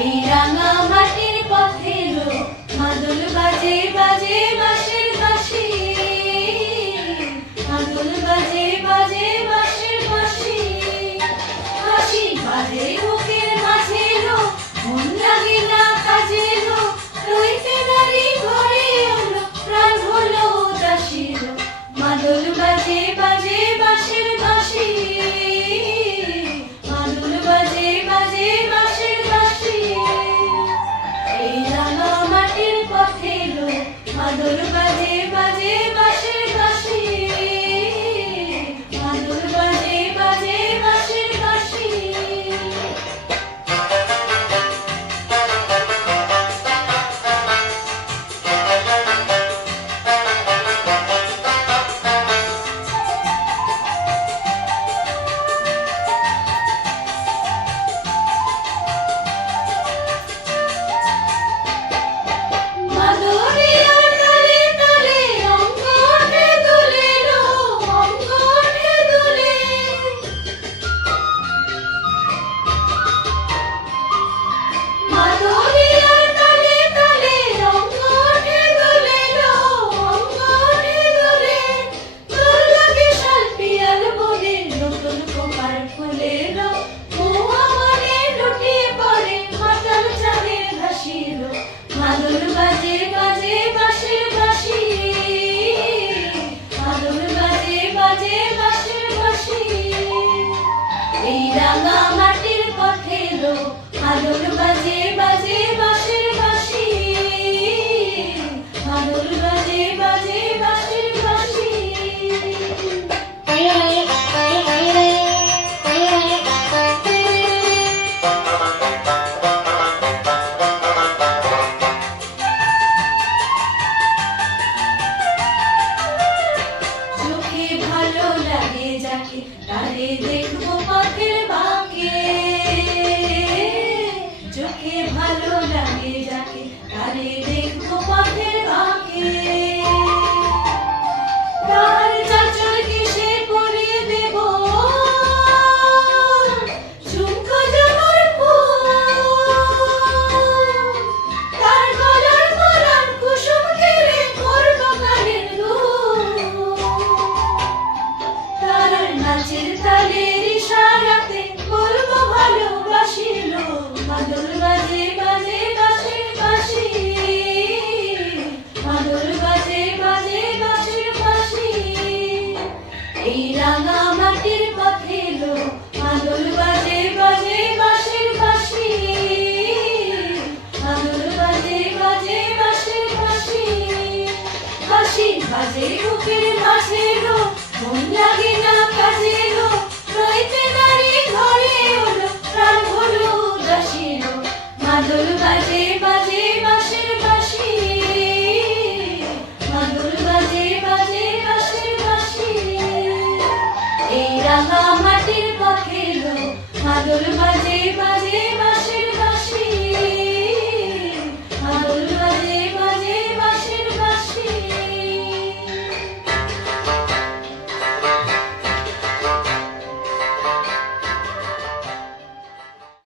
এই রাঙা মাটির পথে লো মাদল বাজে বাজে বাঁশের বাঁশি, মাদল বাজে বাজে বাঁশের বাঁশি, বাঁশি বাজে বুকের মাঝে লো মন লাগে না কাজে লো, রইতে নারী ঘরে হলো প্রাণ হলো উদাসী লো, মাদল বাজে বাজে বাঁশের বাঁশি, মাদল বাজে বাজে বাঁশের বাঁশি। এই রাঙা মাটির পথে লো মাদল বাজে বাজে বাঁশের বাঁশি, মাদল বাজে বাজে বাঁশের বাঁশি। মাদল বাজে বাজে বাঁশের বাঁশি, মাদল বাজে বাজে বাঁশের বাঁশি। এই রাঙা মাটির পথে লো মাদল বাজে বাজে বাঁশের বাঁশি, মাদল বাজে বাজে বাঁশের বাঁশি। ভালো লাগে যাকে তারে দেখবো পথের বাঁকে, চোখে ভালো লাগে যাকে তারে দেখবো পথের বাঁকে, তার চাচর কিসে পরিয়ে দেব ঝুমকো জবার ফুল, তার গলার পরাণ কুসুম ঘিরে করবো কানের দুল, তার নাচের তালের ইশারাতে বলবো ভালোবাসি লো, মাদল বাজে বাজে বাঁশের বাঁশি, মাদল বাজে বাজে বাঁশের বাঁশি। এই রাঙা মাটির পথে লো মাদল বাজে বাজে বাঁশের বাঁশি, মাদল বাজে বাজে বাঁশের বাঁশি, বাঁশি বাজে বুকের মাঝে লো মন লাগে না কাজে লো, রইতে নারী ঘরে হলো প্রাণ হলো উদাসী লো, মাদল